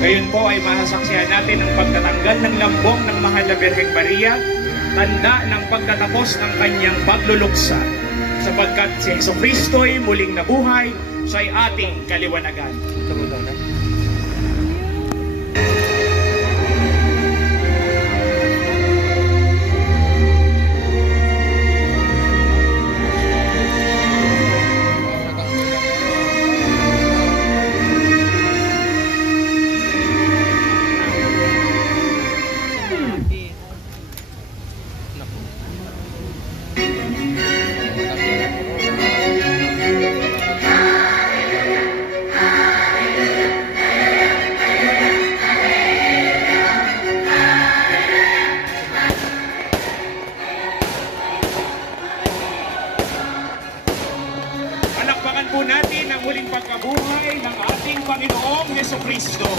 Ngayon po ay masasaksihan natin ang pagtatanggal ng lambong ng Mahal na Birheng Maria, tanda ng pagtatapos ng kanyang pagluluksa. Sapagkat si Jesucristo'y muling nabuhay, siya'y ating kaliwanagan. Po natin ang muling pagkabuhay ng ating Panginoong Jesucristo.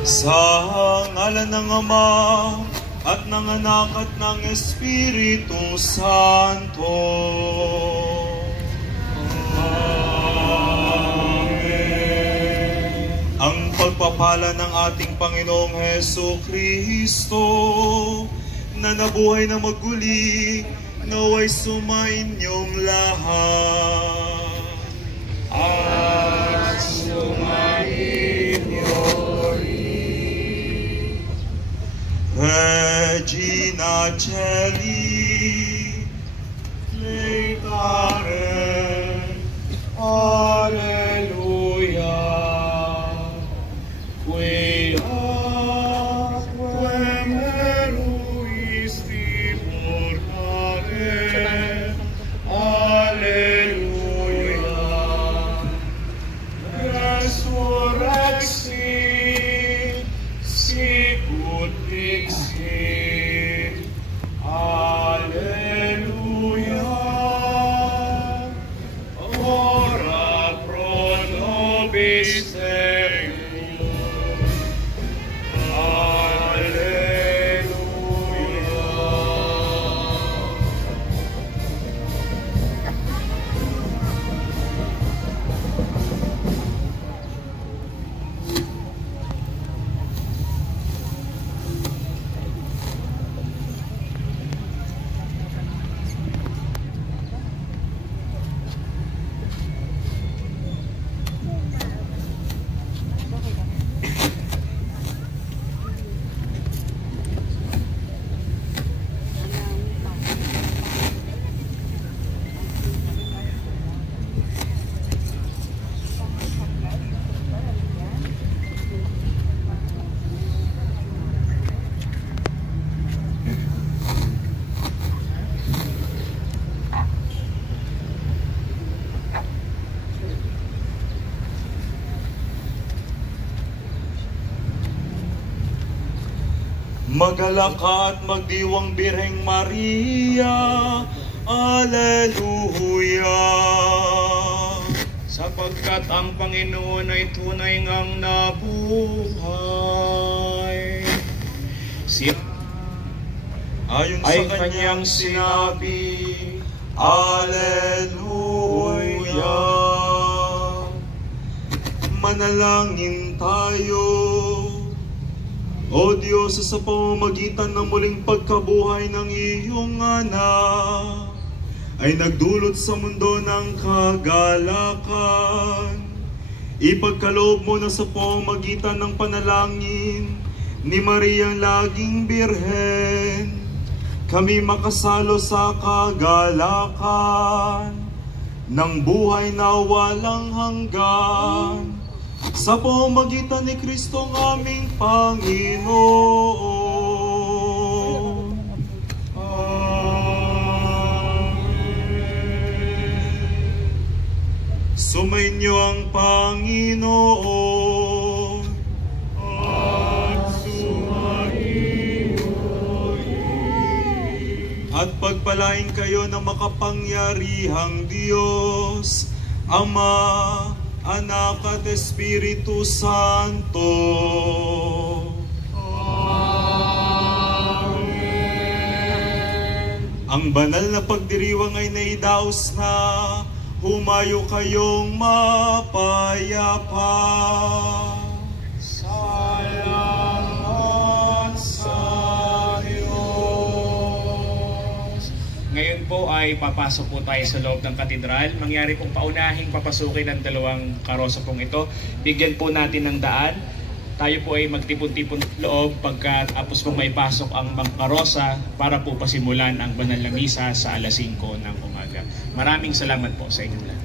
Sa ngalan ng Ama at ng Anak at ng Espiritu Santo. Amen. Ang pagpapala ng ating Panginoong Jesucristo na nabuhay na maguli, naway sumainyong lahat. At sumainyo rin. Regina Celi, Lectare, Alleluia, quia quem eruisti portare, Alleluia, resurrexit, sicut dixit, Alleluia, ora pro nobis Deum, Alleluia. Magalak ka at magdiwang Birheng Maria. Alleluia. Sapagkat ang Panginoon ay tunay ngang nabuhay. Ayon sa kanyang sinabi, Alleluia. Manalangin tayo. O Diyos, sa pamamagitan ng muling pagkabuhay ng iyong anak, ay nagdulot sa mundo ng kagalakan. Ipagkaloob mo na sa pamamagitan ng panalangin ni Mariang Laging Birhen, kami makasalo sa kagalakan ng buhay na walang hanggan, sa pamamagitan ni Kristong aming Panginoon. Amen. Sumainyo ang Panginoon at sumainyo at pagpalain kayo ng makapangyarihang Diyos, Ama, Anak at Espiritu Santo. Amen. Ang banal na pagdiriwang ay naidaos na. Humayo kayong mapayapa. Salamat sa Diyos. Ngayon po ay papasok po tayo sa loob ng katedral. Mangyari pong paunahing papasukin ng dalawang karosa pong ito. Bigyan po natin ng daan. Tayo po ay magtipon-tipon loob pagkatapos pong may pasok ang mga karosa para po pasimulan ang banal na misa sa alas 5 ng umaga. Maraming salamat po sa inyong lahat.